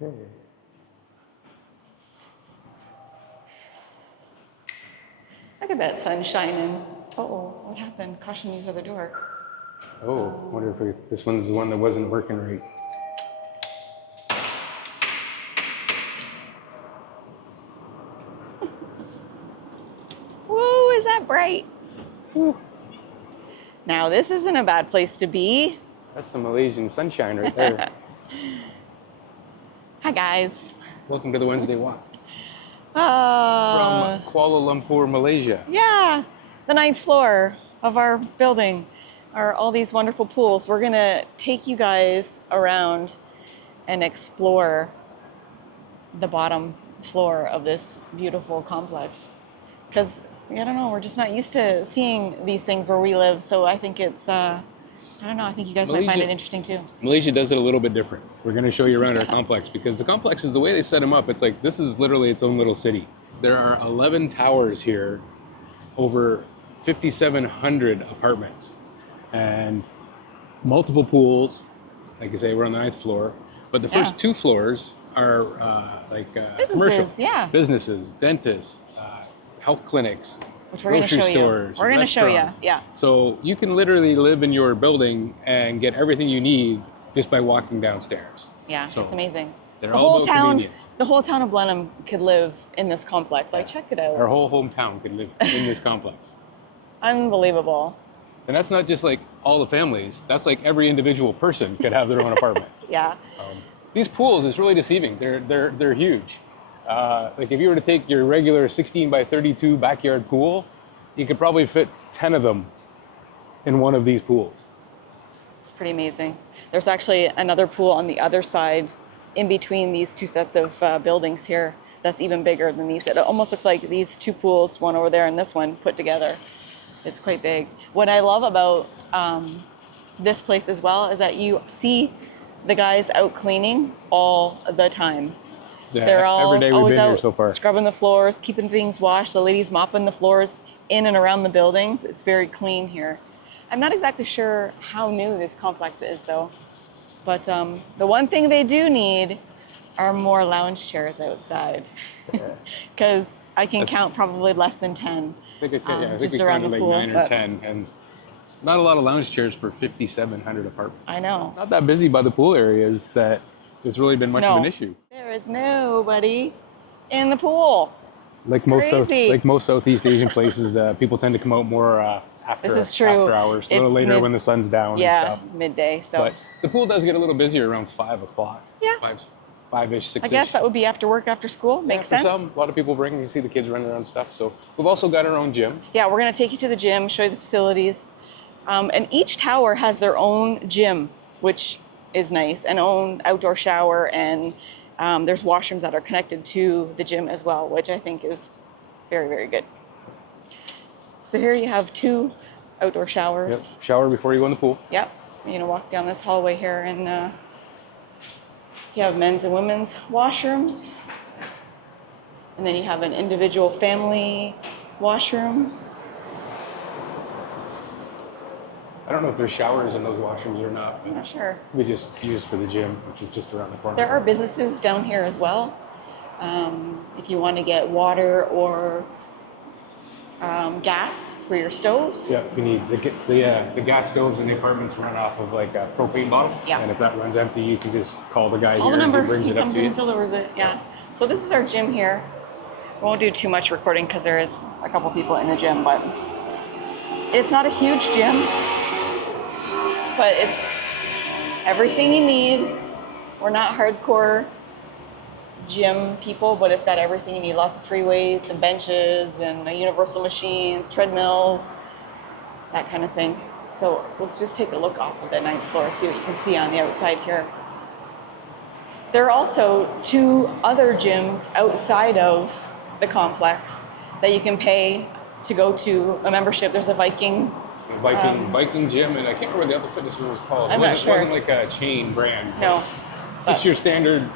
Okay. Look at that sun shining. Uh-oh, what happened? Caution, use other door. Oh, wonder if this one's the one that wasn't working right. Whoa, is that bright? Woo. Now, this isn't a bad place to be. That's some Malaysian sunshine right there. Hi, guys. Welcome to the Wednesday Walk. From Uh, Kuala Lumpur, Malaysia. yeah, the 9th floor of our building are all these wonderful pools. We're gonna take you guys around and explore the bottom floor of this beautiful complex. Because, I don't know, we're just not used to seeing these things where we live. So I think it's, I don't know, I think you guys might find it interesting too. Malaysia does it a little bit different. We're going to show you around our complex because the complex is the way they set them up. It's like, this is literally its own little city. There are 11 towers here, over 5,700 apartments, and multiple pools. Like I say, we're on the 9th floor, but the first 2 floors are commercial. Yeah. Businesses, dentists, health clinics, which we're going to show stores, you. We're going to show you, yeah. So you can literally live in your building and get everything you need just by walking downstairs. Yeah, so it's amazing. They're all about convenience. The whole town of Blenheim could live in this complex. I checked it out. Our whole hometown could live in this complex. Unbelievable. And that's not just like all the families. That's like every individual person could have their own apartment. Yeah. These pools is really deceiving. They're huge. Like if you were to take your regular 16 by 32 backyard pool, you could probably fit 10 of them in one of these pools. It's pretty amazing. There's actually another pool on the other side in between these 2 sets of buildings here that's even bigger than these. It almost looks like these 2 pools, one over there and this one, put together. It's quite big. What I love about this place as well is that you see the guys out cleaning all the time. Yeah, they're all every day we've always been out here so far. Scrubbing the floors, keeping things washed. The ladies mopping the floors in and around the buildings. It's very clean here. I'm not exactly sure how new this complex is though. But the one thing they do need are more lounge chairs outside. Because I can count probably less than 10. I think just we around counted the like pool, 9 or 10. And not a lot of lounge chairs for 5,700 apartments. I know. Not that busy by the pool areas that it's really been much of an issue. There is nobody in the pool. Like most Southeast Asian places, people tend to come out more after hours, a little later when the sun's down and stuff. Midday. So. But the pool does get a little busier around 5 o'clock. Yeah. 5-ish, 6-ish. I guess that would be after work, after school. Makes sense. For some, a lot of people bring, you see the kids running around and stuff. So we've also got our own gym. Yeah, we're going to take you to the gym, show you the facilities. And each tower has their own gym, which is nice, and own outdoor shower, and there's washrooms that are connected to the gym as well, which I think is very, very good. So here you have 2 outdoor showers. Yep. Shower before you go in the pool. Yep. You're going to walk down this hallway here, and you have men's and women's washrooms. And then you have an individual family washroom. I don't know if there's showers in those washrooms or not. I'm not sure. We just used for the gym, which is just around the corner. There are businesses down here as well. If you want to get water or gas for your stoves. Yeah, we need the gas stoves in the apartments run off of like a propane bottle. Yeah. And if that runs empty, you can just call the guy Call here the number. and he brings it up to you. He comes and delivers it. Yeah. So this is our gym here. We won't do too much recording because there is a couple people in the gym, but it's not a huge gym. But it's everything you need. We're not hardcore gym people, but it's got everything you need. Lots of free weights and benches and universal machines, treadmills, that kind of thing. So let's just take a look off of the 9th floor, see what you can see on the outside here. There are also 2 other gyms outside of the complex that you can pay to go to a membership. There's a Viking gym, and I can't remember what the other fitness one was called. I'm not sure. It wasn't like a chain brand. No. Just your standard,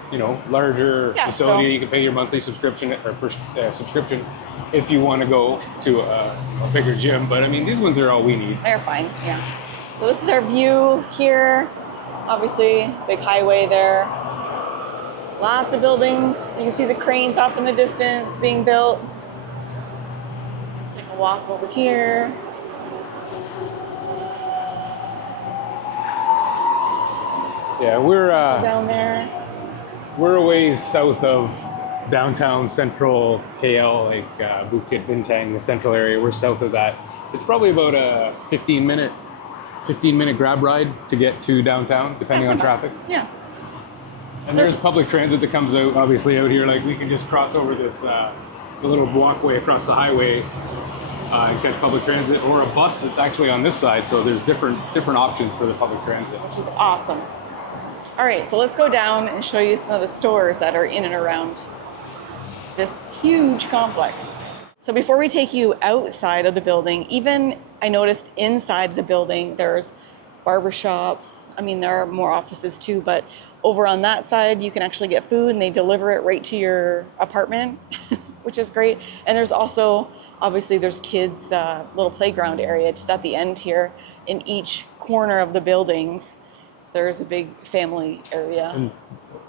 larger facility. You can pay your monthly subscription or subscription if you want to go to a bigger gym. But I mean, these ones are all we need. They're fine, yeah. So this is our view here. Obviously, big highway there. Lots of buildings. You can see the cranes off in the distance being built. Take a walk over here. Yeah, we're Down there. we're a ways south of downtown central KL, like Bukit Bintang, the central area. We're south of that. It's probably about a 15 minute grab ride to get to downtown, depending on traffic. Yeah. And there's public transit that comes out, obviously, out here. Like we can just cross over this the little walkway across the highway and catch public transit, or a bus that's actually on this side. So there's different options for the public transit, Which is awesome. All right, so let's go down and show you some of the stores that are in and around this huge complex. So before we take you outside of the building, even I noticed inside the building, there's barbershops. I mean, there are more offices too, but over on that side, you can actually get food and they deliver it right to your apartment, which is great. And there's also, obviously there's kids' little playground area just at the end here. In each corner of the buildings, there's a big family area. And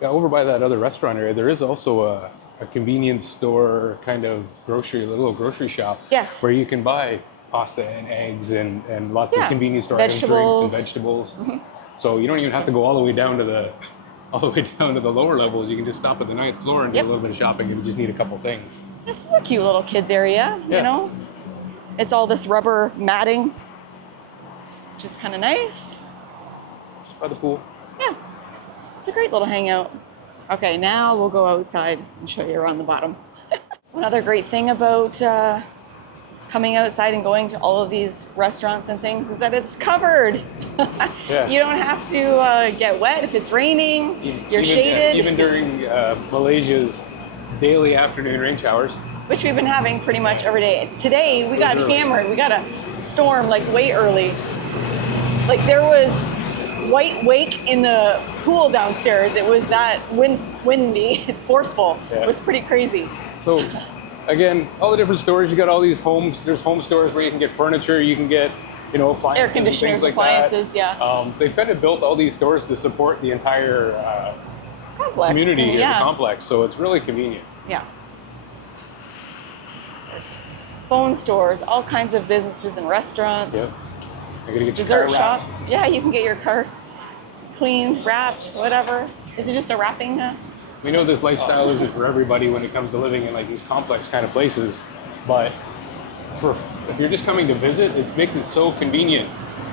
over by that other restaurant area, there is also a convenience store, kind of little grocery shop. Yes. Where you can buy pasta and eggs and lots of convenience store items, vegetables. drinks and vegetables. So you don't even have to go all the way down to the lower levels. You can just stop at the 9th floor and do a little bit of shopping if you just need a couple things. This is a cute little kids area, you know? It's all this rubber matting, which is kind of nice. Just by the pool. Yeah, it's a great little hangout. Okay, now we'll go outside and show you around the bottom. Another great thing about coming outside and going to all of these restaurants and things is that it's covered. Yeah. You don't have to get wet if it's raining. You're shaded. Even during Malaysia's daily afternoon rain showers. Which we've been having pretty much every day. Today we got hammered. We got a storm like way early. Like there was white wake in the pool downstairs. It was that windy, forceful. Yeah. It was pretty crazy. So again, all the different stores, you got all these homes. There's home stores where you can get furniture, you can get, appliances, air conditioners, and things appliances, like that. They've kind of built all these stores to support the entire community in the complex, so it's really convenient. Yeah. There's phone stores, all kinds of businesses and restaurants. Yep. You're gonna get dessert shops. Yeah, you can get your car cleaned, wrapped, whatever. Is it just a wrapping mess? We know this lifestyle isn't for everybody when it comes to living in like these complex kind of places, but if you're just coming to visit, it makes it so convenient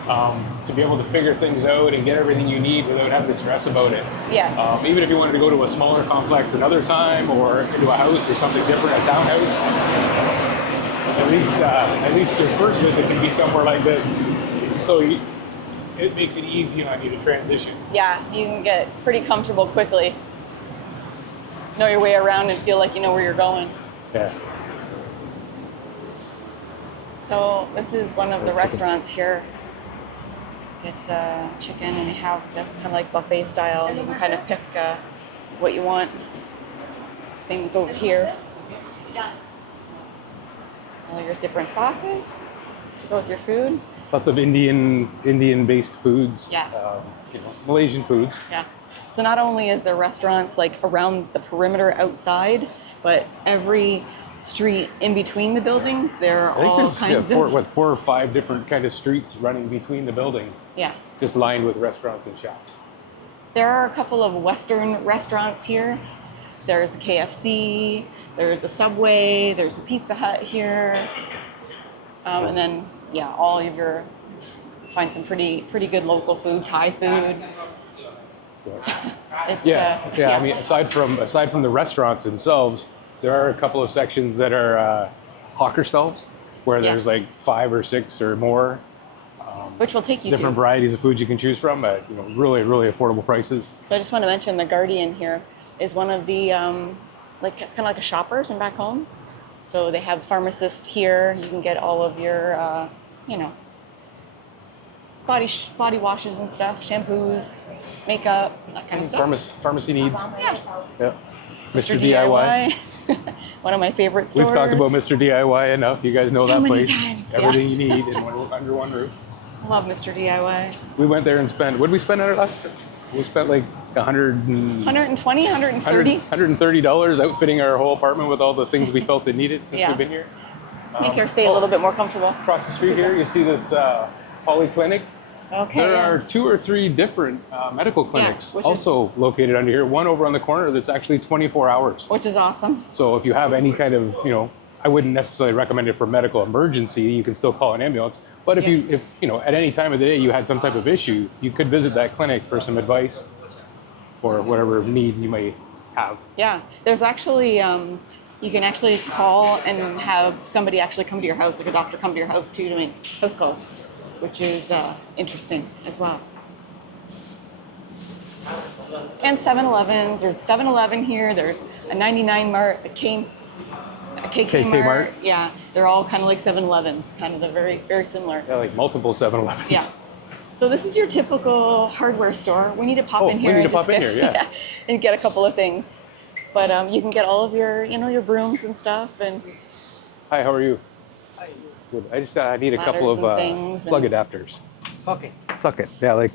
to be able to figure things out and get everything you need without having to stress about it. Yes. Even if you wanted to go to a smaller complex another time, or into a house or something different, a townhouse, at least your first visit can be somewhere like this. So it makes it easy on you to transition. Yeah, you can get pretty comfortable quickly. Know your way around and feel like you know where you're going. Yeah. So this is one of the restaurants here. It's chicken, and they have this kind of like buffet style, and you can kind of pick what you want. Same with over here. All your different sauces to go with your food. Lots of Indian-based foods. Yeah. Malaysian foods. Yeah. So not only is there restaurants like around the perimeter outside, but every street in between the buildings, there are all kinds of... 4 or 5 different kind of streets running between the buildings. Yeah. Just lined with restaurants and shops. There are a couple of Western restaurants here. There's a KFC, there's a Subway, there's a Pizza Hut here. And then, all of your... Find some pretty good local food, Thai food. I mean, aside from the restaurants themselves, there are a couple of sections that are hawker stalls where there's like 5 or 6 or more. Which will take you different varieties of foods you can choose from at really affordable prices. So I just want to mention the Guardian here is one of the it's kind of like a Shoppers from back home. So they have pharmacists here. You can get all of your body washes and stuff, shampoos, makeup, that kind of stuff. Pharmacy needs. Yeah. Mr. DIY. One of my favorite stores. We've talked about Mr. DIY enough. You guys know that place. Times, everything you need under one roof. Love Mr. DIY. We went there and spent. What did we spend on our last trip? We spent like 120, 130. $130 outfitting our whole apartment with all the things we felt it needed since Yeah. we've been here. Make your stay a little bit more comfortable. Across the street here, you see this polyclinic. Okay. There are 2 or 3 different medical clinics also located under here. One over on the corner that's actually 24 hours. Which is awesome. So if you have any kind of, you know, I wouldn't necessarily recommend it for medical emergency. You can still call an ambulance. But if you know, at any time of the day you had some type of issue, you could visit that clinic for some advice or whatever need you may have. Yeah, there's actually, you can actually call and have somebody actually come to your house, like a doctor come to your house too, doing house calls, which is interesting as well. And 7-Elevens, there's 7-Eleven here, there's a 99 Mart, a KK Mart. Yeah, they're all kind of like 7-Elevens, kind of, they're very, very similar. Yeah, like multiple 7-Elevens. Yeah. So this is your typical hardware store. We need to pop in here. We need to pop in here, yeah. And get a couple of things. But you can get all of your, you know, your brooms and stuff. And hi, how are you? Hi. Good. I just need a couple of plug adapters. Socket. Yeah, like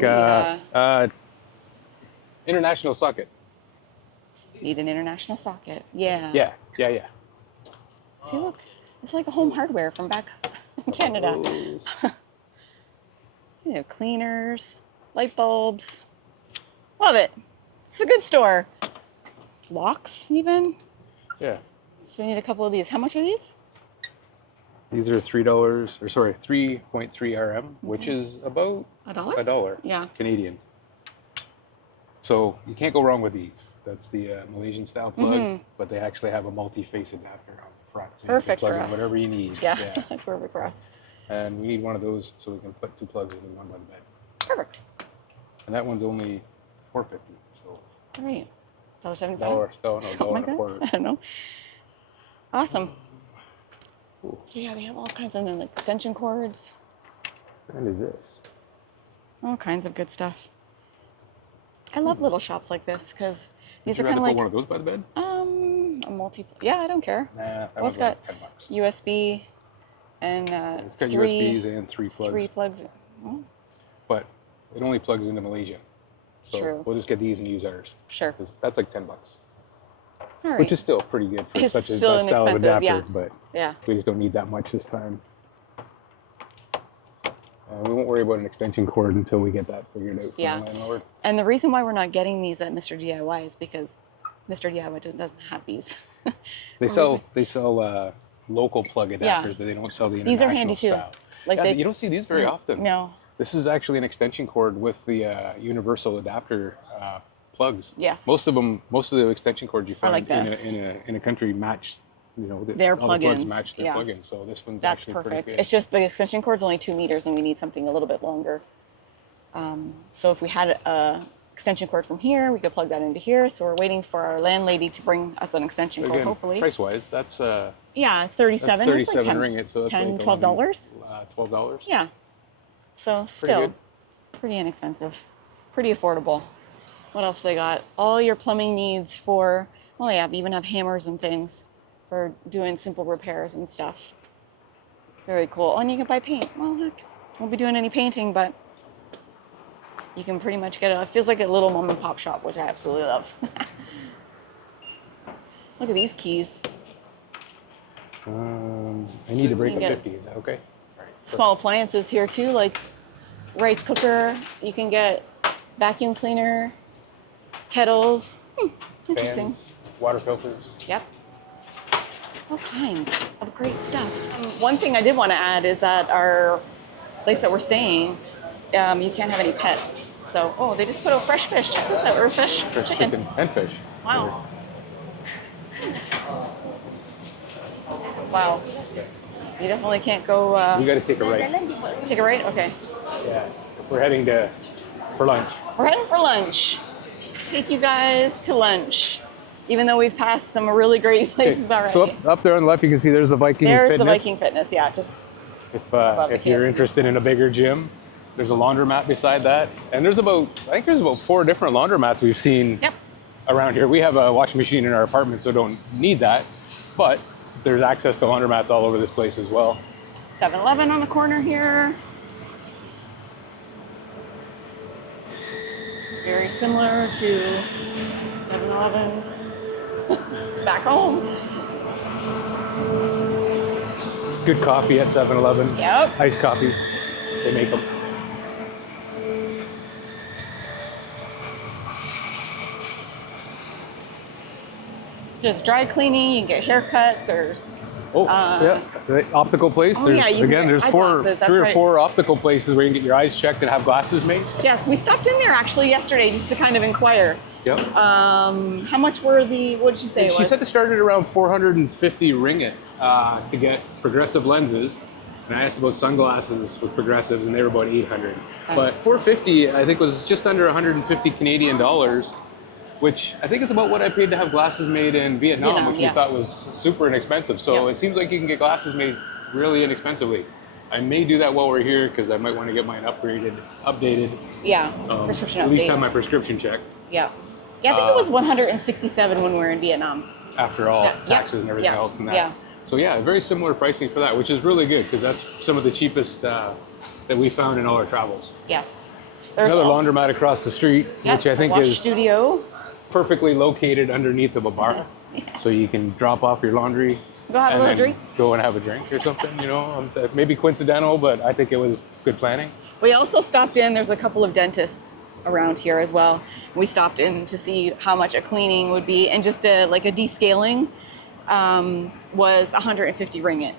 international socket. Need an international socket. Yeah. Yeah. See, look, it's like a home hardware from back in Canada. You know, cleaners, light bulbs. Love it. It's a good store. Locks, even. Yeah. So we need a couple of these. How much are these? These are $3.3 RM, which is about $1. Yeah. Canadian. So you can't go wrong with these. That's the Malaysian style plug, but they actually have a multi-face adapter on the front. So perfect you can plug for in us. whatever you need. Yeah, that's perfect for us. And we need one of those so we can put 2 plugs in one by the bed. Perfect. And that one's only $4.50. So Great. $1.75? $1 and a quarter. I don't know. Awesome. Cool. So yeah, they have all kinds of like extension cords. What kind is this? All kinds of good stuff. I love little shops like this because these are Would you kind of like put one of those by the bed? a multi. Yeah, I don't care. Nah, that Well, one's it's got $10. USB and It's got 3 USBs and 3 plugs. 3 plugs. Oh, But it only plugs into Malaysia. So True. we'll just get these and use ours. sure. 'Cause that's like $10. All right. Which is still pretty good for It's such a still that style of inexpensive, adapter, yeah. but Yeah. we just don't need that much this time. We won't worry about an extension cord until we get that figured out from Yeah. the landlord. And the reason why we're not getting these at Mr. DIY is because Mr. DIY doesn't have these. They sell local plug adapters, but they don't sell the international These are handy too. style. Like Yeah, you don't see these very often. No. This is actually an extension cord with the universal adapter plugs. Yes. Most of the extension cords you find like this. in a country match, you know, Their all the plugs plugins, match their yeah. plugins. So this one's That's actually perfect. pretty good. It's just the extension cord's only 2 meters and we need something a little bit longer. So if we had a extension cord from here, we could plug that into here. So we're waiting for our landlady to bring us an extension cord, Again, hopefully. price-wise, that's Yeah, 37. That's It's like 37 ringgit, so that's $10, like $12. $12. Yeah. So still good. pretty inexpensive, pretty affordable. What else they got? All your plumbing needs for, well, yeah, we even have hammers and things for doing simple repairs and stuff. Very cool. Oh, and you can buy paint. Well, heck, won't be doing any painting, but you can pretty much get it. It feels like a little mom and pop shop, which I absolutely love. Look at these keys. I need to break You a get 50. Is that okay? All right. Small appliances here too, like rice cooker. You can get vacuum cleaner, kettles. Interesting. Fans, water filters. Yep. All kinds of great stuff. One thing I did want to add is that our place that we're staying, you can't have any pets. So, oh, they just put out fresh fish. Check this out, or fish, Fresh chicken. and fish. Wow. Wow. You definitely can't go. You got to take a right. Take a right? Okay. Yeah. We're heading for lunch. We're heading for lunch. Take you guys to lunch. Even though we've passed some really great places already. So up there on the left, you can see there's the Viking There's Fitness. the Viking Fitness, yeah. Just If you're interested in a bigger gym, there's a laundromat beside that. And there's I think there's about 4 different laundromats we've seen around here. We have a washing machine in our apartment, so don't need that. But there's access to laundromats all over this place as well. 7-Eleven on the corner here. Very similar to 7-Elevens back home. Good coffee at 7-Eleven. Yep. Iced coffee. They make them. Just dry cleaning, you can get haircuts, there's Yeah, the optical place. Oh, There's, yeah, you can again, get there's eyeglasses, that's three or right. four optical places where you can get your eyes checked and have glasses made. Yes, we stopped in there actually yesterday just to kind of inquire. Yep. How much were what did she say it She was? said it started around 450 ringgit to get progressive lenses. And I asked about sunglasses with progressives, and they were about 800. But 450, I think, was just under 150 Canadian dollars, which I think is about what I paid to have glasses made in Vietnam, which we thought was super inexpensive. So it seems like you can get glasses made really inexpensively. I may do that while we're here because I might want to get mine updated. Yeah, prescription At least update. have my prescription checked. Yeah. Yeah, I think it was 167 when we were in Vietnam. After all taxes and everything else and that. Yeah. So yeah, very similar pricing for that, which is really good because that's some of the cheapest that we found in all our travels. Yes. There's Another also laundromat across the street, which I think wash is studio. perfectly located underneath of a bar. So you can drop off your laundry. Go have a little drink. Go and have a drink or something, you know. Maybe coincidental, but I think it was good planning. We also stopped in, there's a couple of dentists around here as well. We stopped in to see how much a cleaning would be, and just like a descaling was 150 ringgit.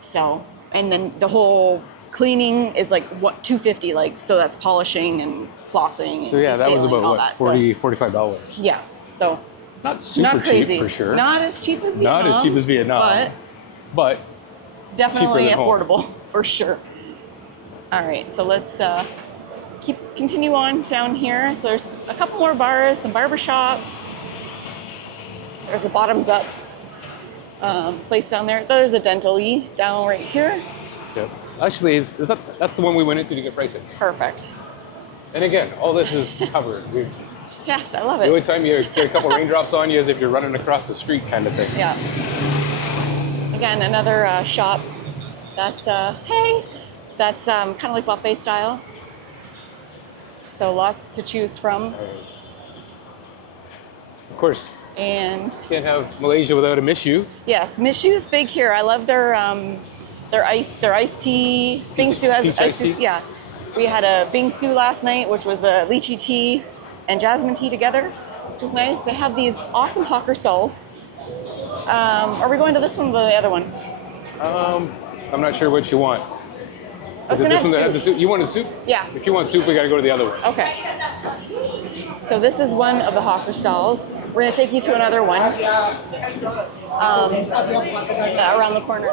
So, and then the whole cleaning is like what, 250, like, so that's polishing and flossing and So yeah, that was descaling about and all what, that. $45. Yeah, so Not super not crazy. cheap for sure. Not as cheap as Vietnam. Not as cheap as Vietnam, but definitely cheaper than home. affordable for sure. All right, so let's continue on down here. So there's a couple more bars, some barber shops. There's a bottoms up place down there. There's a dental-y down right here. Yep. Actually, that's the one we went into to get pricing. Perfect. And again, all this is covered. Yes, I love The only it. time you get a couple raindrops on you is if you're running across the street kind of thing. Yeah. Again, another shop. That's that's kind of like buffet style. So lots to choose from. Of course, And can't have Malaysia without a mishu. yes, Mishu is big here. I love their iced tea. Bingsu has Peach iced tea? Yeah, we had a bingsu last night, which was a lychee tea and jasmine tea together, which was nice. They have these awesome hawker stalls. Are we going to this one or the other one? I'm not sure what you want. I was Is it gonna this one that have had the soup? You wanted soup? Yeah. If you want soup, we got to go to the other one. Okay. So this is one of the hawker stalls. We're gonna take you to another one around the corner.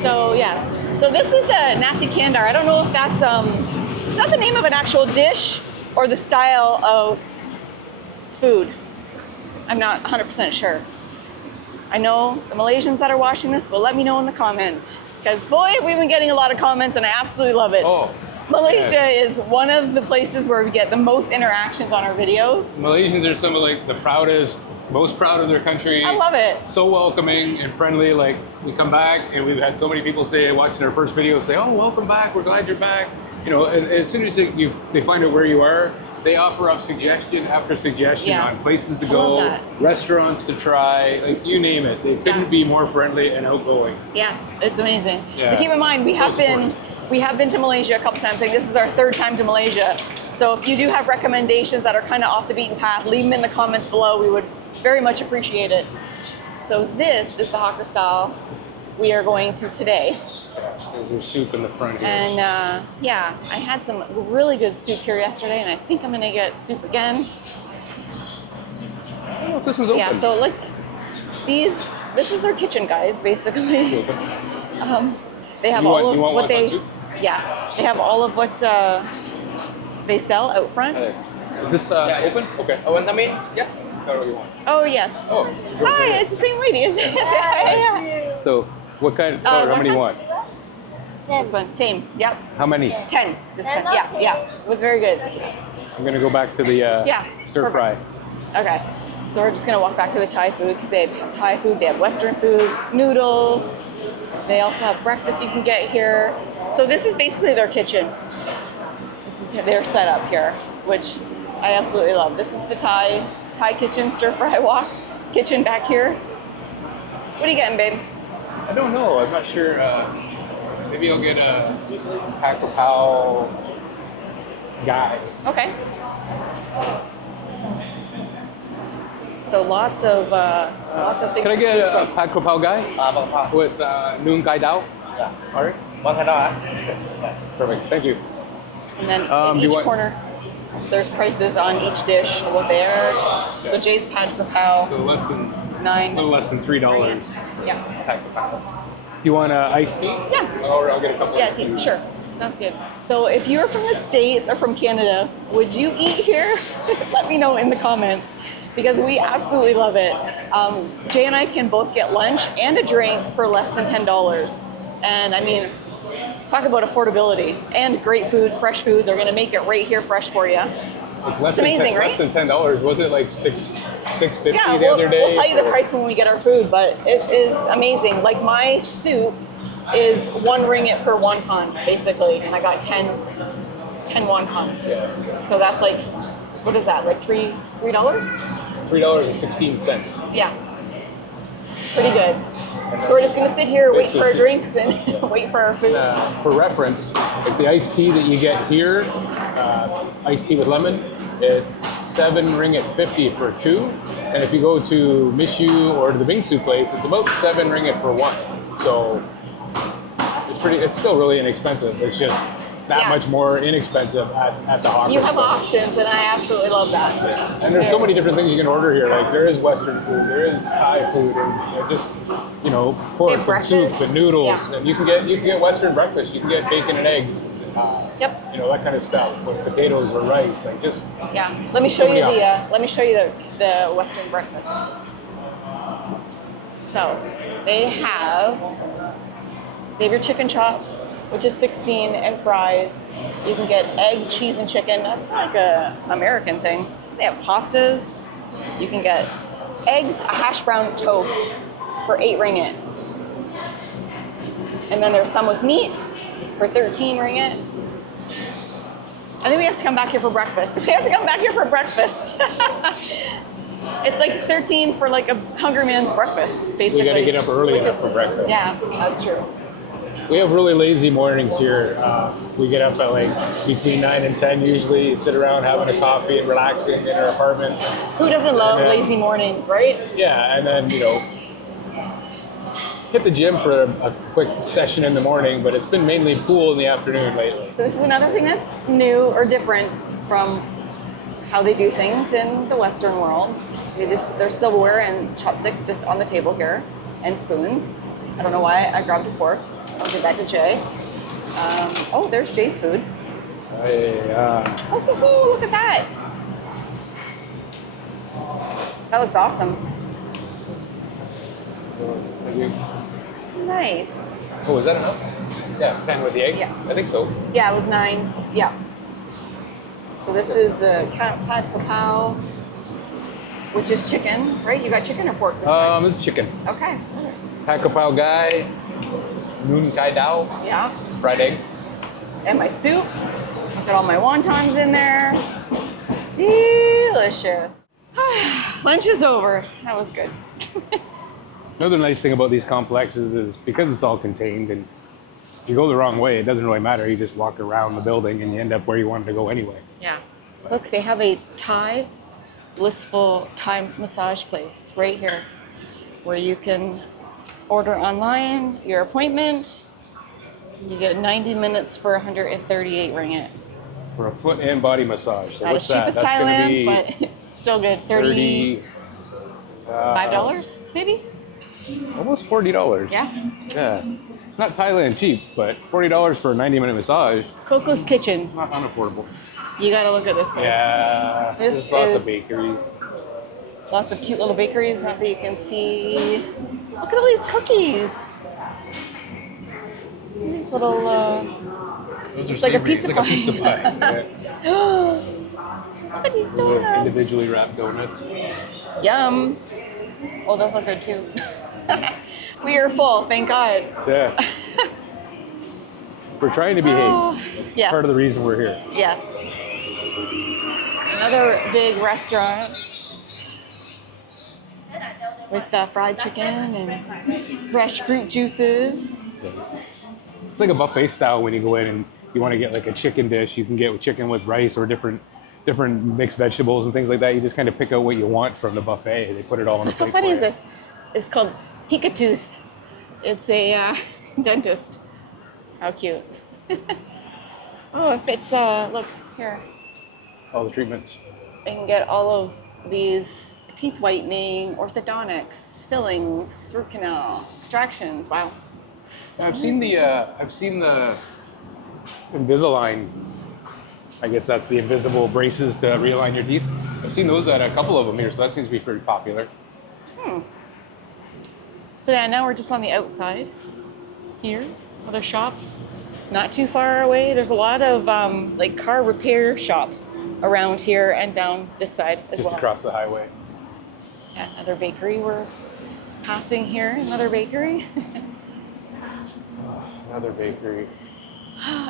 So yes, so this is a nasi kandar. I don't know if that's is that the name of an actual dish or the style of food? I'm not 100% sure. I know the Malaysians that are watching this will let me know in the comments, because boy, we've been getting a lot of comments and I absolutely love it. Oh, Malaysia is one of the places where we get the most interactions on our videos. Malaysians are some of like the proudest, most proud of their country. I love it. So welcoming and friendly. Like we come back and we've had so many people say, watching our first video, say, "Oh, welcome back. We're glad you're back." You know, and as soon as they find out where you are, they offer up suggestion after suggestion on places to go, that. restaurants to try, like you name it. They couldn't be more friendly and outgoing. Yes, it's amazing. Yeah. But keep in mind, we So have been to Malaysia a couple times. I think this is our third time to Malaysia. So if you do have recommendations that are kind of off the beaten path, leave them in the comments below. We would very much appreciate it. So this is the hawker style we are going to today. There's soup in the front here. And yeah, I had some really good soup here yesterday, and I think I'm gonna get soup again. I don't know if this one's open. Yeah, so like this is their kitchen, guys, basically. They have all of what they, they have all of what they sell out front. Is this open? Okay. Oh, and I mean, yes. Is that what you want? Oh yes. Oh. Hi, it's the same lady, isn't it? Yeah. So, what kind? How what many you time? want? This one, same. Yep. How many? 10 this time. Yeah. It was very good. I'm gonna go back to the stir perfect. fry. Okay. So we're just gonna walk back to the Thai food because they have Thai food, they have Western food, noodles. They also have breakfast you can get here. So this is basically their kitchen. This is their setup here, which I absolutely love. This is the Thai kitchen, stir fry wok kitchen back here. What are you getting, babe? I don't know. I'm not sure. Maybe I'll get a Pak Pao guy. Okay. So lots of things Can I to get choose a from. Pak Pao guy with noon gai dao? Yeah. All right. One hand out. Perfect. Thank you. And then do in you each want- corner, there's prices on each dish, what they are. So Jay's Pad Pao So less than is a $9. little less than $3. Yeah. Pak Pao. You want iced tea? Yeah. Or I'll get a couple. Yeah, iced tea. teas. Sure. Sounds good. So if you're from the States or from Canada, would you eat here? Let me know in the comments because we absolutely love it. Jay and I can both get lunch and a drink for less than $10. And I mean, talk about affordability and great food, fresh food. They're going to make it right here fresh for you. Like less It's amazing, than right? Less than $10. Was it like $6.50 Yeah, the other day? we'll tell you the price when we get our food, but it is amazing. Like my soup is 1 ringgit per wonton, basically, and I got 10 wontons. Yeah. So that's like, what is that? Like $3? $3.16. Yeah, pretty good. So we're just gonna sit here, wait for our drinks, and wait for our food. For reference, like the iced tea that you get here, iced tea with lemon, it's 7 ringgit 50 for 2. And if you go to Mishu or to the Bingsu place, it's about 7 ringgit for 1. So it's still really inexpensive. It's just that Yeah. much more inexpensive at the hawker You have store. options, and I absolutely love that. And there's so many different things you can order here. Like there is Western food, there is Thai food, and just pork and breakfast. soup and noodles. Yeah. And you can get Western breakfast. You can get bacon and eggs. Yep. That kind of stuff with potatoes or rice. Like just Yeah. Let me show you many the Western breakfast. So they have your chicken chop, which is 16, and fries. You can get egg, cheese, and chicken. That's like a American thing. They have pastas. You can get eggs, a hash brown toast for 8 ringgit. And then there's some with meat for 13 ringgit. I think we have to come back here for breakfast. We have to come back here for breakfast. It's like 13 for like a hungry man's breakfast, basically. we got to get up early Which enough is- for breakfast. Yeah, that's true. We have really lazy mornings here. We get up at like between 9 and 10 usually, sit around having a coffee and relaxing in our apartment. Who doesn't love And then- lazy mornings, right? Yeah, and then hit the gym for a quick session in the morning, but it's been mainly pool in the afternoon lately. So this is another thing that's new or different from how they do things in the Western world. There's silverware and chopsticks just on the table here, and spoons. I don't know why I grabbed a fork. I'll give that to Jay. There's Jay's food. Oh, look at that. That looks awesome. Nice. Oh, is that enough? Yeah, 10 with the egg? Yeah. I think so. Yeah, it was 9. Yeah. So this is the Pad Pao, which is chicken, right? You got chicken or pork this time? This is chicken. Okay. Pak Pao guy, noon kai dao, Yeah. fried egg. And my soup. I've got all my wontons in there. Delicious. Lunch is over. That was good. Another nice thing about these complexes is because it's all contained, and if you go the wrong way, it doesn't really matter. You just walk around the building and you end up where you wanted to go anyway. Yeah. Look, they have a blissful Thai massage place right here where you can order online your appointment. You get 90 minutes for 138 ringgit. For a foot and body massage. So Not what's as cheap that? as That's gonna Thailand, be but still good. $35 maybe? Almost $40. Yeah. Yeah. It's not Thailand cheap, but $40 for a 90-minute massage, Coco's Kitchen. not unaffordable. You gotta look at this place. Yeah. This There's lots is- of bakeries. Lots of cute little bakeries, not that you can see. Look at all these cookies. These little, Those are like a savory. pizza It's like pie. a pizza pie. Yeah. look at these Little donuts. individually wrapped donuts. Yum. Oh, those look good too. We are full, thank God. Yeah. We're trying to behave. Oh, That's yes. part of the reason we're here. Yes. Another big restaurant with fried chicken and fresh fruit juices. It's like a buffet style when you go in and you want to get like a chicken dish. You can get chicken with rice or different mixed vegetables and things like that. You just kind of pick out what you want from the buffet. They put it all on a plate. How funny for is you. this? It's called Hikatooth. It's a dentist. How cute. Oh, if it's, look, here. All the treatments. I can get all of these teeth whitening, orthodontics, fillings, root canal, extractions. Wow. I've seen the Invisalign. I guess that's the invisible braces to realign your teeth. I've seen those at a couple of them here, so that seems to be pretty popular. So yeah, now we're just on the outside here. Other shops, not too far away. There's a lot of like car repair shops around here and down this side as well. Just across the highway. Yeah, another bakery we're passing here. Another bakery. Another bakery.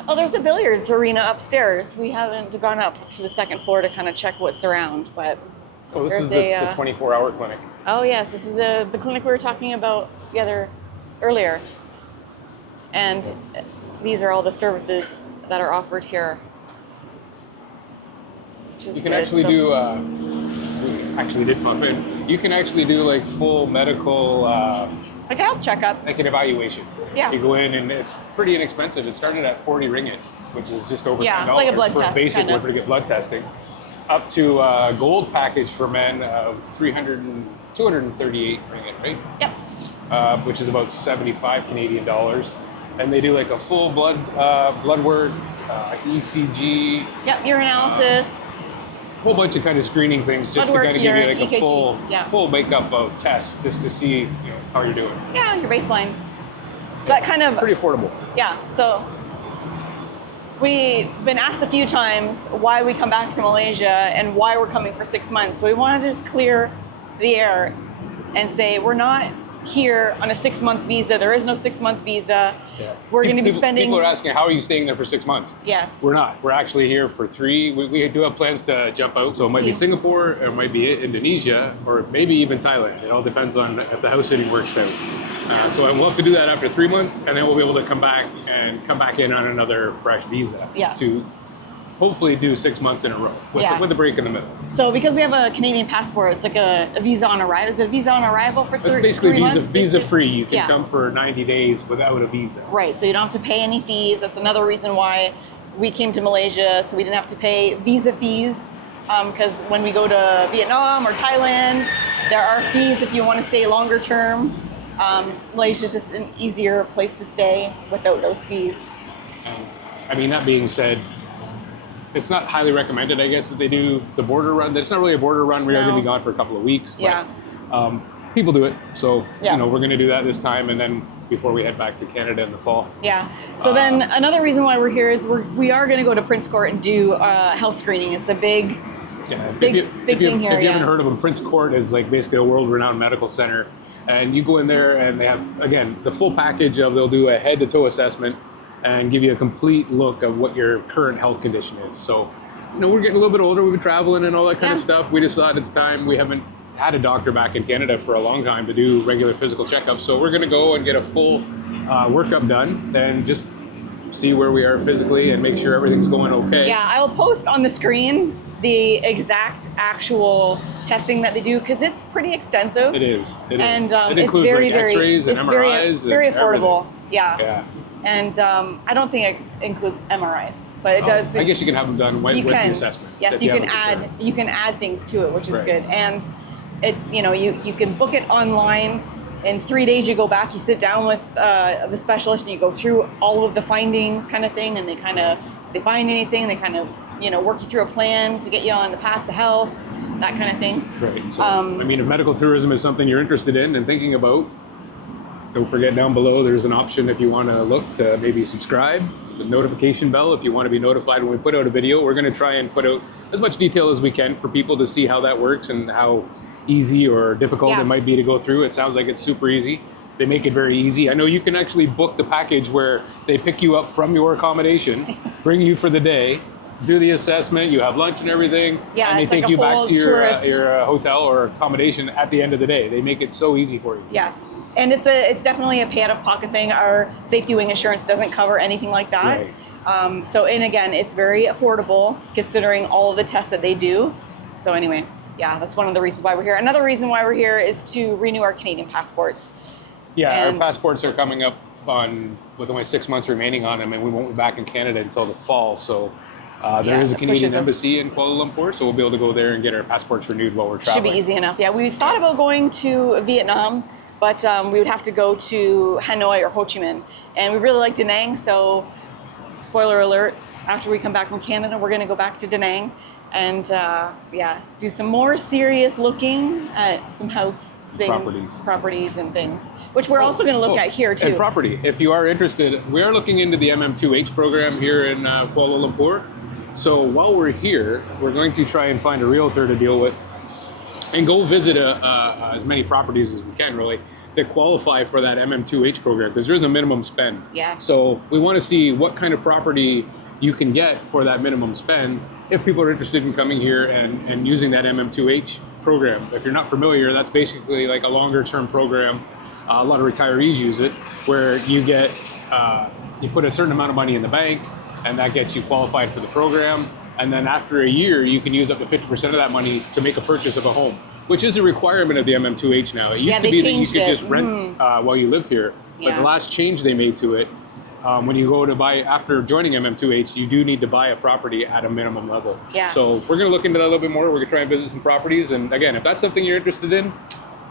Oh, there's a billiards arena upstairs. We haven't gone up to the second floor to kind of check what's around, but Oh, this is the 24-hour clinic. oh yes, this is the clinic we were talking about earlier. And these are all the services that are offered here. You can actually do, we actually did bump in. You can actually do like full medical, like a health checkup. like an evaluation. Yeah. You go in and it's pretty inexpensive. It started at 40 ringgit, which is just over Yeah, $10 like a blood for test, basic kind of. to get blood testing. Up to a gold package for men of 238 ringgit, right? Yep. Which is about 75 Canadian dollars. And they do like a full blood work, ECG, Yep, urinalysis. whole bunch of kind of screening things just Blood to work, kind of give you urine, like a EKG, full makeup of tests just to see how you're doing. Yeah, your baseline. So that kind of, Pretty affordable. yeah, so we've been asked a few times why we come back to Malaysia and why we're coming for 6 months. So we want to just clear the air and say we're not here on a 6-month visa. There is no 6-month visa. Yeah. We're going to be spending... People are asking, how are you staying there for 6 months? Yes. We're not. We're actually here for 3. We do have plans to jump out. So it might be Singapore, or it might be Indonesia, or maybe even Thailand. It all depends on if the house sitting works out. So we'll have to do that after 3 months, and then we'll be able to come back in on another fresh visa. Yes. To hopefully do 6 months in a row with a break in the middle. So because we have a Canadian passport, it's like a visa on arrival. Is it a visa on arrival for It's basically 3 months? visa free. You can Yeah. come for 90 days without a visa. Right, so you don't have to pay any fees. That's another reason why we came to Malaysia, so we didn't have to pay visa fees. Because when we go to Vietnam or Thailand, there are fees if you want to stay longer term. Malaysia is just an easier place to stay without those fees. I mean, that being said, it's not highly recommended, I guess, that they do the border run. It's not really a border run. We are going to be gone for a couple of weeks. Yeah. But, people do it. So, Yeah. we're going to do that this time and then before we head back to Canada in the fall. Yeah. So then another reason why we're here is we are going to go to Prince Court and do health screening. It's the big thing here. If you haven't heard of them, Prince Court is like basically a world-renowned medical center. And you go in there and they have, again, the full package of, they'll do a head-to-toe assessment and give you a complete look of what your current health condition is. So, we're getting a little bit older. We've been traveling and all that kind of stuff. We just thought it's time. We haven't had a doctor back in Canada for a long time to do regular physical checkups. So we're going to go and get a full workup done and just see where we are physically and make sure everything's going okay. Yeah, I will post on the screen the exact actual testing that they do because it's pretty extensive. It is. And it includes it's very, X-rays and MRIs. Very and affordable. everything. Yeah. And I don't think it includes MRIs, but it does. I guess you can have them done with the assessment. Yes, you can add things to it, which is good. And it, you can book it online. In 3 days, you go back, you sit down with the specialist, and you go through all of the findings, kind of thing. And they find anything, they kind of work you through a plan to get you on the path to health, that kind of thing. Right. So, if medical tourism is something you're interested in and thinking about, don't forget down below there's an option if you want to look to maybe subscribe the notification bell if you want to be notified when we put out a video. We're going to try and put out as much detail as we can for people to see how that works and how easy or difficult it might be to go through. It sounds like it's super easy. They make it very easy. I know you can actually book the package where they pick you up from your accommodation, bring you for the day, do the assessment, you have lunch and everything, and they take you back to your hotel or accommodation at the end of the day. They make it so easy for you. Yes, and it's definitely a pay out of pocket thing. Our safety wing insurance doesn't cover anything like that. Right. So, and again, it's very affordable considering all of the tests that they do. So anyway, yeah, that's one of the reasons why we're here. Another reason why we're here is to renew our Canadian passports. Yeah, our passports are coming up with only 6 months remaining on them, and we won't be back in Canada until the fall. So there is a Canadian embassy in Kuala Lumpur, so we'll be able to go there and get our passports renewed while we're traveling. Should be easy enough. Yeah, we thought about going to Vietnam, but we would have to go to Hanoi or Ho Chi Minh, and we really like Da Nang. So, spoiler alert: after we come back from Canada, we're going to go back to Da Nang and do some more serious looking at some housing properties and things, which we're also going to look at here too. And property. If you are interested, we are looking into the MM2H program here in Kuala Lumpur. So while we're here, we're going to try and find a realtor to deal with and go visit as many properties as we can, really, that qualify for that MM2H program, because there's a minimum spend. Yeah. So we want to see what kind of property you can get for that minimum spend if people are interested in coming here and using that MM2H program. If you're not familiar, that's basically like a longer term program. A lot of retirees use it, where you get, you put a certain amount of money in the bank, and that gets you qualified for the program. And then after a year, you can use up to 50% of that money to make a purchase of a home, which is a requirement of the MM2H now. It used to be that you could just rent while you lived here. But the last change they made to it, when you go to buy, after joining MM2H, you do need to buy a property at a minimum level. Yeah. So we're going to look into that a little bit more. We're going to try and visit some properties. And again, if that's something you're interested in,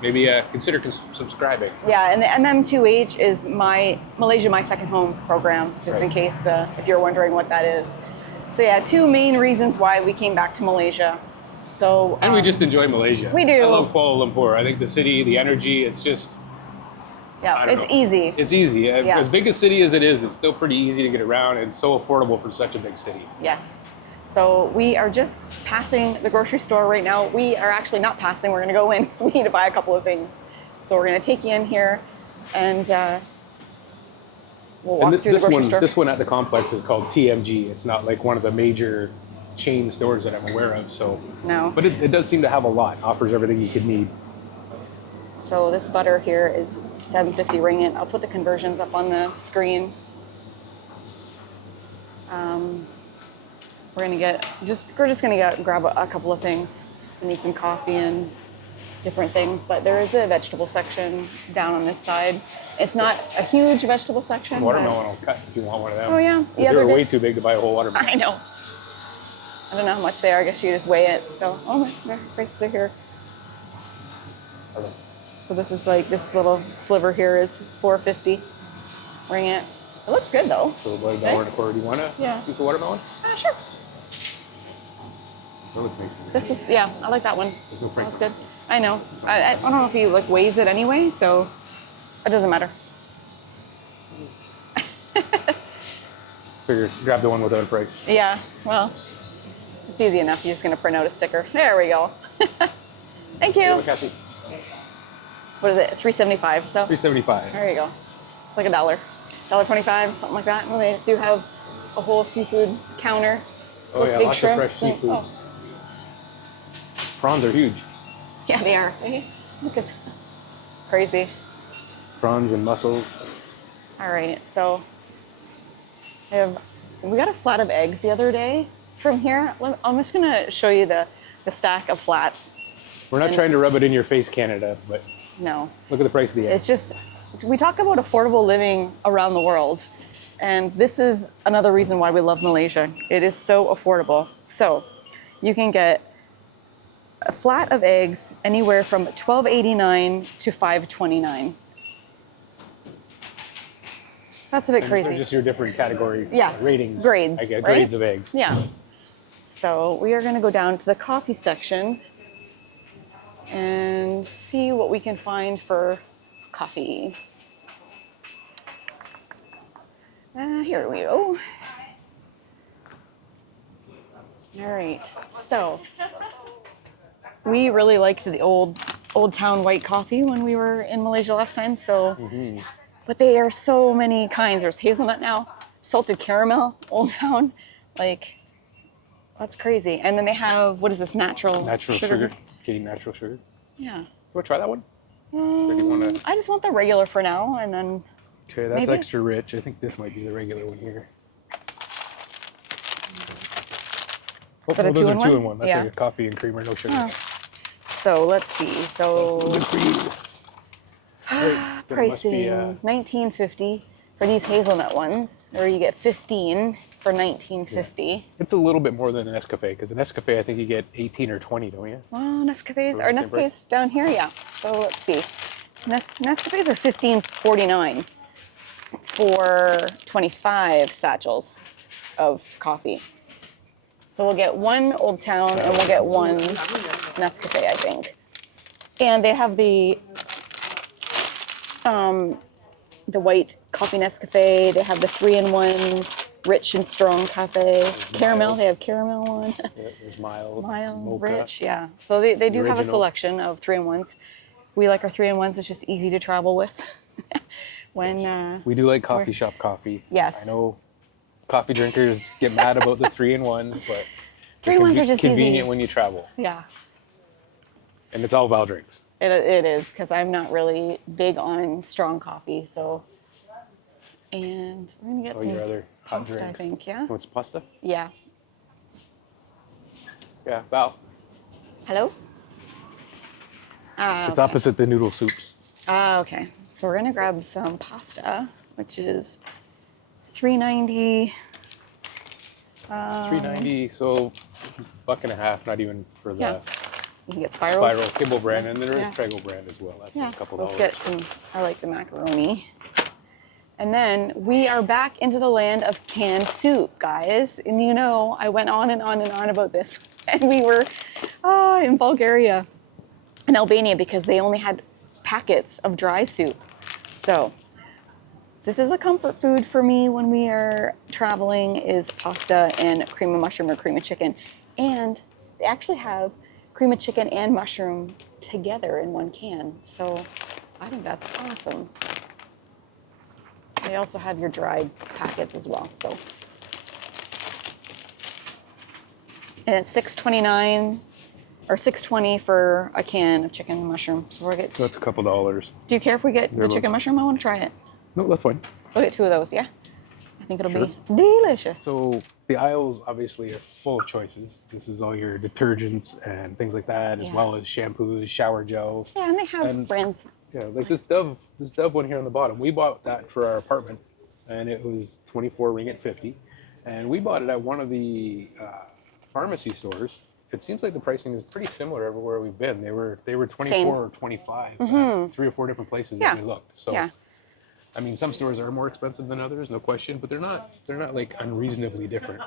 maybe consider subscribing. Yeah, and the MM2H is Malaysia My Second Home program, just in case if you're wondering what that is. So yeah, 2 main reasons why we came back to Malaysia. So and we just enjoy Malaysia. We do. I love Kuala Lumpur. I think the city, the energy, it's just... Yeah, it's easy. It's easy. As big a city as it is, it's still pretty easy to get around and so affordable for such a big city. Yes. So we are just passing the grocery store right now. We are actually not passing. We're going to go in because we need to buy a couple of things. So we're going to take you in here and we'll walk through the grocery store. This one at the complex is called TMG. It's not like one of the major chain stores that I'm aware of. So no. But it does seem to have a lot. Offers everything you could need. So this butter here is 750 ringgit. I'll put the conversions up on the screen. We're just gonna grab a couple of things. We need some coffee and different things, but there is a vegetable section down on this side. It's not a huge vegetable section. Watermelon will cut if you want one of them. Oh yeah, they're way too big to buy a whole watermelon. I know. I don't know how much they are. I guess you just weigh it. So their prices are here. Okay. So this is like, this little sliver here is 450 ringgit. It looks good though. So about $1.25. Do you want to use the watermelon? Sure. This is, I like that one. That's good. I know. I don't know if he like weighs it anyway, so it doesn't matter. Figure, grab the one without a price. Yeah, well, it's easy enough. You're just going to print out a sticker. There we go. Thank you. What is it? $3.75. So $3.75. there you go. It's like $1.25, something like that. And they do have a whole seafood counter. Oh yeah, big lots shrimp. of fresh seafood. Oh. Prawns are huge. Yeah, they are. Look at crazy. Prawns and mussels. All right, so we got a flat of eggs the other day from here. I'm just gonna show you the stack of flats. We're not trying to rub it in your face, Canada, but no. Look at the price of the eggs. It's just, we talk about affordable living around the world, and this is another reason why we love Malaysia. It is so affordable. So you can get a flat of eggs anywhere from $12.89 to $5.29. That's a bit crazy. They're just your different category ratings. Grades. I get grades of eggs. Yeah. So we are going to go down to the coffee section and see what we can find for coffee. Here we go. All right, so we really liked the old town white coffee when we were in Malaysia last time. So, but there are so many kinds. There's hazelnut now, salted caramel, Old Town, like that's crazy. And then they have what is this natural sugar? Okay, natural sugar. Yeah. You want to try that one? Or do you want to? I just want the regular for now, and then. Okay, that's maybe? extra rich. I think this might be the regular one here. Is that a those are 2-in-1? 2-in-1. That's Yeah. like a coffee and creamer, no sugar. Oh. So let's see. So Good for you. Right, there must be, pricing $19.50 for these hazelnut ones, or you get 15 for $19.50. It's a little bit more than an Nescafe, because an Nescafe I think you get 18 or 20, don't you? Well, Nescafes For are the same price? Nescafes down here, yeah. So let's see. Nescafes are $15.49 for 25 satchels of coffee. So we'll get one Old Town and we'll get one Nescafe, I think. And they have the white coffee Nescafe. They have the 3-in-1 rich and strong cafe. Caramel, mild. they have caramel one. Yeah, there's mild, Mild, mocha. rich, yeah. So they do have a original. selection of 3-in-1s. We like our 3-in-1s. It's just easy to travel with. When We do like coffee shop coffee. Yes. I know coffee drinkers get mad about the 3-in-1s, but 3-in-1s are just convenient easy. when you travel. Yeah, And it's all Val drinks. it is, because I'm not really big on strong coffee. So, and we're gonna get Oh, some your other hot pasta, I drinks. think. Yeah. What's pasta? Yeah. Yeah, Val. Hello. It's opposite the noodle soups. Okay. So we're gonna grab some pasta, which is $3.90. $3.90, so $1.50, not even for the Yeah. You can get spirals. Spiral Kibble brand, and there is Yeah. Prego brand as well. That's Yeah. a couple Let's dollars. get some. I like the macaroni. And then we are back into the land of canned soup, guys. And you know, I went on and on and on about this. And we were in Bulgaria and Albania because they only had packets of dry soup. So this is a comfort food for me when we are traveling, is pasta and cream of mushroom or cream of chicken. And they actually have cream of chicken and mushroom together in one can. So I think that's awesome. They also have your dried packets as well. So, and it's $6.29 or $6.20 for a can of chicken and mushroom. So we'll get. So that's a couple dollars. Do you care if we get the They're chicken about- mushroom? I want to try it. No, that's fine. We'll get 2 of those. Yeah, I think it'll Sure. be delicious. So the aisles obviously are full of choices. This is all your detergents and things like that, as Yeah. well as shampoos, shower gels. yeah, and they have and- brands. Yeah, like this Dove one here on the bottom. We bought that for our apartment, and it was 24 ringgit 50, and we bought it at one of the pharmacy stores. It seems like the pricing is pretty similar everywhere we've been. They were 24 Same. or 25 at 3 or 4 different places Yeah. that we looked. So Yeah. I mean, some stores are more expensive than others, no question, but they're not like unreasonably different.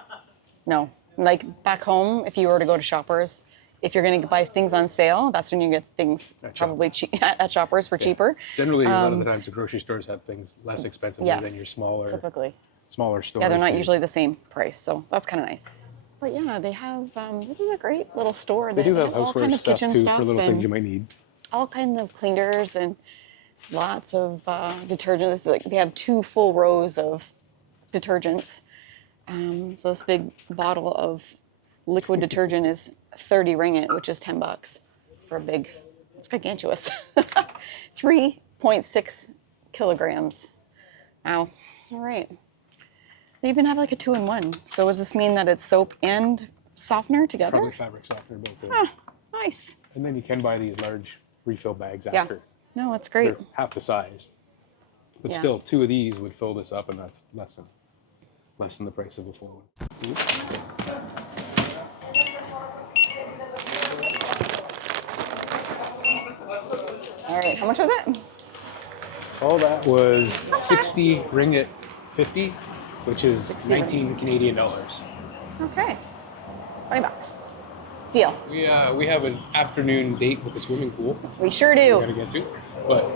No, like back home, if you were to go to Shoppers, if you're going to buy things on sale, that's when you get things At probably at Shoppers for cheaper. Generally, a lot of the times the grocery stores have things less expensively than Yes, your smaller typically. stores. Yeah, they're not do. usually the same price, so that's kind of nice. But yeah, they have. This is a great little store. They do have all houseware kind of stuff kitchen too stuff for little and things you might need. all kinds of cleaners and lots of detergents. Like they have 2 full rows of detergents. So this big bottle of liquid detergent is 30 ringgit, which is $10 for a big. It's gigantuous. 3.6 kilograms. Wow. All right. They even have like a 2-in-1. So does this mean that it's soap and softener together? Probably fabric softener built in. Ah, nice. And then you can buy these large refill bags Yeah. after. No, that's great. They're half the size. But Yeah. still, 2 of these would fill this up, and that's less than the price of a full one. All right. How much was it? All that was 60 ringgit 50, which is 60 19 Canadian dollars. Okay. $20. Deal. We have an afternoon date with the swimming pool We sure we gotta do. get to. But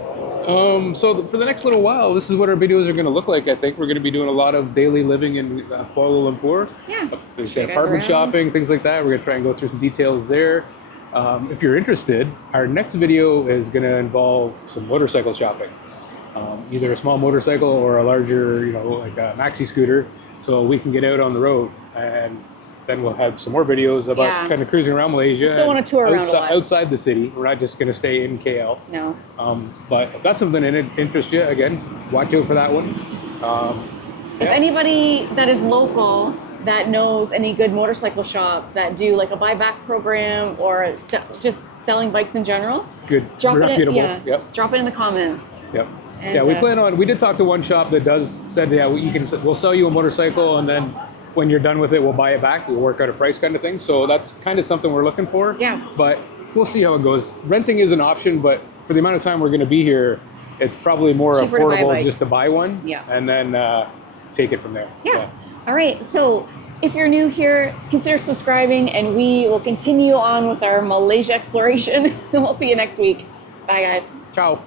so for the next little while, this is what our videos are going to look like. I think we're going to be doing a lot of daily living in Kuala Lumpur. Yeah. There's Show you guys apartment around. shopping, things like that. We're going to try and go through some details there. If you're interested, our next video is going to involve some motorcycle shopping. Either a small motorcycle or a larger, like a maxi scooter, so we can get out on the road, and then we'll have some more videos of us kind of cruising around Malaysia. We still want to tour around a lot. Outside the city. We're not just going to stay in KL. No. But if that's something that interests you, again, watch out for that one. If anybody that is local that knows any good motorcycle shops that do like a buyback program or just selling bikes in general, good, reputable. Yep. Drop it in the comments. Yep. And, we plan on. We did talk to one shop that said we'll sell you a motorcycle, and then when you're done with it, we'll buy it back. We'll work out a price kind of thing. So that's kind of something we're looking for. Yeah. But we'll see how it goes. Renting is an option, but for the amount of time we're going to be here, it's probably more cheaper affordable just to buy one. Yeah. And then take it from there. Yeah. All right. So if you're new here, consider subscribing, and we will continue on with our Malaysia exploration. And we'll see you next week. Bye, guys. Ciao.